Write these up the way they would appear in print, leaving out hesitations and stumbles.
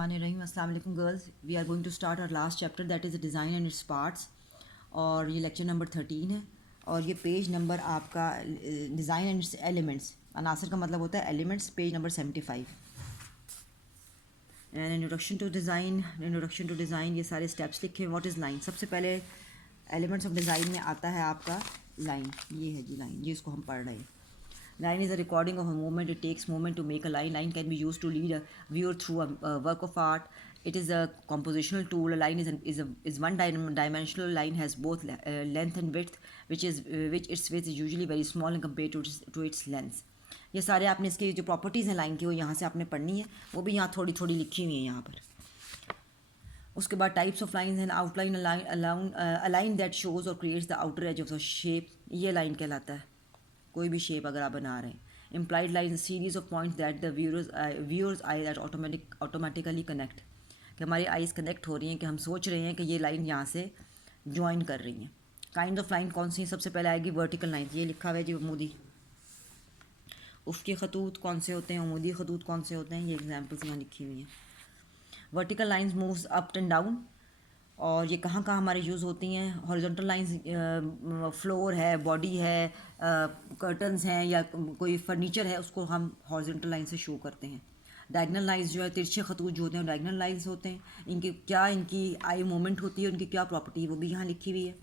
बिस्मिल्लाहिर्रहमानिर्रहीम। अस्सलाम वालेकुम girls, we are going to start our last chapter that is design and its parts. और ये लेक्चर नंबर 13 है और ये पेज नंबर आपका डिज़ाइन एंड इट्स एलिमेंट्स, अनासर का मतलब होता है elements, page number 75। And introduction to design ये सारे स्टेप्स लिखे। What is line? सबसे पहले एलिमेंट्स ऑफ डिज़ाइन में आता है आपका लाइन। ये है जी लाइन, ये इसको हम पढ़ रहे हैं। Line is a recording of a movement. It takes movement to make a line. Line can be used to lead a viewer through a work of art. It is a compositional tool. A line is one dimensional. Line has both length and width, which its width is usually very small and compared to its length. ये सारे आपने इसके जो properties हैं line की वो यहाँ से आपने पढ़नी है, वो भी यहाँ थोड़ी थोड़ी लिखी हुई है यहाँ पर। उसके बाद types of lines and outline, a line that shows or creates the outer edge of the shape, ये लाइन कहलाता है। कोई भी शेप अगर आप बना रहे हैं। Implied line series of points that the viewers I that automatically connect, कि हमारी आइज़ कनेक्ट हो रही हैं, कि हम सोच रहे हैं कि ये लाइन यहाँ से ज्वाइन कर रही हैं। काइंड ऑफ लाइन कौन सी? सबसे पहले आएगी वर्टिकल लाइन, ये लिखा हुआ है जी उमूदी। उफ़क़ी खतूत कौन से होते हैं, उमूदी खतूत कौन से होते हैं, ये एग्जाम्पल्स यहाँ लिखी हुई हैं। Vertical lines moves up and down, और ये कहाँ कहाँ हमारे यूज़ होती हैं। हॉरिजॉन्टल लाइंस फ्लोर है, बॉडी है, कर्टन्स हैं, या कोई फर्नीचर है, उसको हम हॉरिजॉन्टल लाइन से शो करते हैं। डायगनल लाइंस जो है, तिरछे खतूत जो होते हैं डायगनल लाइंस होते हैं। इनकी आई मूवमेंट होती है, उनकी क्या प्रॉपर्टी है, वो भी यहाँ लिखी हुई है।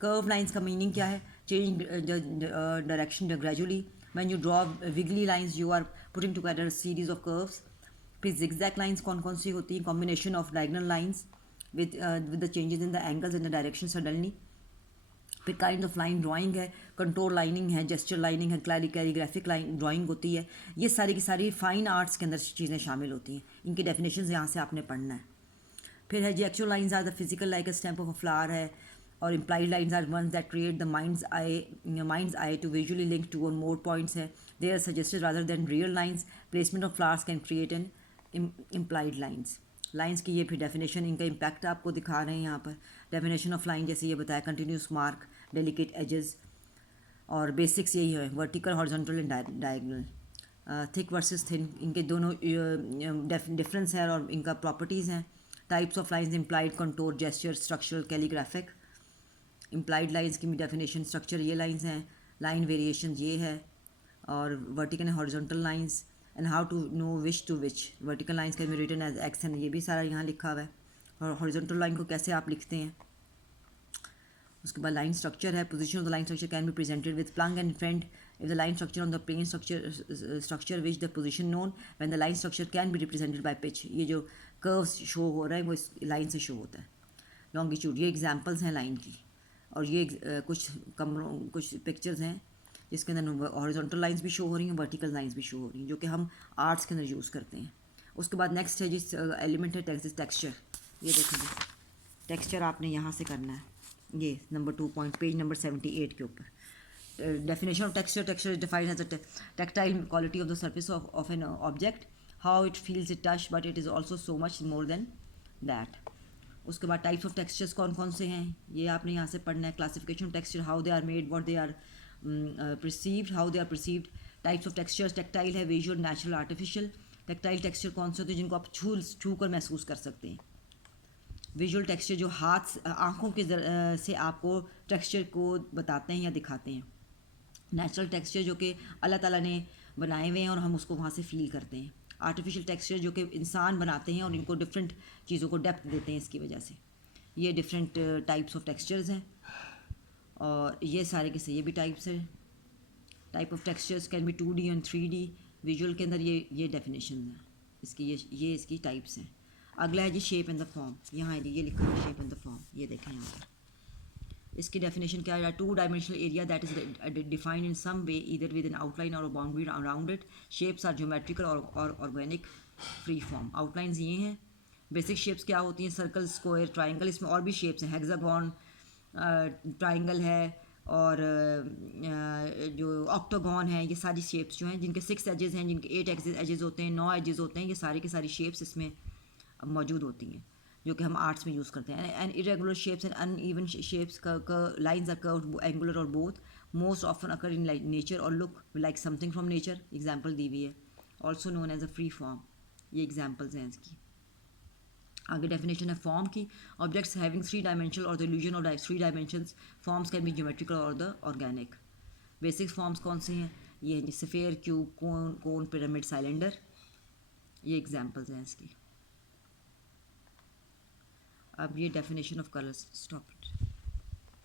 कर्व लाइंस का मीनिंग क्या है? Change direction gradually. When you draw wiggly lines you are putting together series of curves. फिर जिगजैग लाइंस कौन कौन सी होती हैं? Combination of diagonal lines with the changes in the angles and the direction suddenly. फिर kind of line drawing है, contour lining है, gesture lining है, कैलीग्राफिक लाइन ड्राइंग होती है। ये सारी की सारी फाइन आर्ट्स के अंदर चीज़ें शामिल होती हैं। इनकी डेफिनेशन यहाँ से आपने पढ़ना है। फिर है जी actual lines are the physical like a stamp of a flower है, और implied lines are ones that create the mind's eye to visually link two or more points है। They are suggested rather than real lines. Placement of flowers can create an implied lines. Lines की ये फिर definition, इनका impact आपको दिखा रहे हैं यहाँ पर। डेफिनेशन ऑफ लाइन जैसे ये बताया, कंटिन्यूस मार्क, डेलिकेट एजेस, और बेसिक्स यही है, vertical, horizontal and diagonal. Thick versus thin, इनके दोनों डिफरेंस है और इनका प्रॉपर्टीज़ हैं। Types of lines, implied, contour, gesture, structural, calligraphic. Implied lines की भी डेफिनेशन, स्ट्रक्चर ये लाइंस हैं, लाइन वेरिएशन ये है, और vertical and horizontal lines. And how to know which to which, vertical lines can be written as X and, ये भी सारा यहाँ लिखा हुआ है। और हॉरिजॉन्टल लाइन को कैसे आप लिखते हैं। उसके बाद लाइन स्ट्रक्चर है, position of the line structure can be presented with plunge and front if the line structure on the plane structure which the position known when the line structure can be represented by pitch. ये जो curves show हो रहा है वो इस line से show होता है। लॉन्गिट्यूड, ये एग्जाम्पल्स हैं लाइन की, और ये कुछ पिक्चर्स हैं जिसके अंदर हॉरिजॉन्टल लाइंस भी शो हो रही हैं, वर्टिकल लाइंस भी शो हो रही हैं, जो कि हम आर्ट्स के अंदर यूज़ करते हैं। उसके बाद नेक्स्ट है जिस एलिमेंट है टेक्सचर। ये देखिए टेक्सचर आपने यहाँ से करना है, ये नंबर 2 पॉइंट, पेज नंबर 78 के ऊपर। Definition of texture, texture is defined as a tactile quality of the surface of an object, how it feels it touch, but it is also so much more than that. उसके बाद types of textures कौन कौन से हैं, ये आपने यहाँ से पढ़ना है। Classification of texture, how they are made, what they are perceived, how they are perceived. Types of textures, tactile है, visual, natural, artificial. tactile texture कौन से होते हैं? जिनको आप छू कर महसूस कर सकते हैं। विजुअल टेक्सचर जो आँखों के से आपको टेक्सचर को बताते हैं या दिखाते हैं। नेचुरल टेक्सचर जो कि अल्लाह ताला ने बनाए हुए हैं और हम उसको वहाँ से फील करते हैं। आर्टिफिशियल टेक्सचर जो कि इंसान बनाते हैं और इनको डिफरेंट चीज़ों को डेप्थ देते हैं इसकी वजह से। ये डिफरेंट टाइप्स ऑफ टेक्सचर्स हैं, और ये सारे के से ये भी टाइप्स हैं। Type of textures can be 2D and 3D। Visual के अंदर ये डेफिनेशन है इसकी, ये इसकी टाइप्स हैं। अगला है जी शेप एंड द फॉर्म, यहाँ है जी ये लिखा है शेप एंड द फॉर्म, ये देखें यहाँ पर। इसकी डेफिनेशन क्या है? 2 dimensional area that is defined in some way either with an outline or boundary around it. Shapes are geometrical or organic free form. Outlines ये हैं। बेसिक शेप्स क्या होती हैं? Circle, square, triangle. इसमें और भी शेप्स हैं, हेक्सागॉन, ट्राइंगल है, और जो ऑक्टोगॉन है। ये सारी शेप्स जो हैं जिनके 6 एजेस हैं, जिनके 8 एजेस होते हैं, 9 एजेस होते हैं, ये सारी की सारी शेप्स इसमें मौजूद होती हैं जो कि हम आर्ट्स में यूज़ करते हैं। And irregular shapes and uneven shapes, lines are curved, angular or both, most often occur in nature or look like something from nature. Example दी हुई है। Also known as a free form, ये examples हैं इसकी। आगे definition है form की, objects having three dimensional or the illusion of three dimensions forms can be geometrical or the organic. Basic forms कौन से हैं, ये है जी स्फीयर, क्यूब, कोन, पिरामिड, साइलेंडर, ये एग्जांपल्स हैं इसकी। अब ये definition of colours, stop it.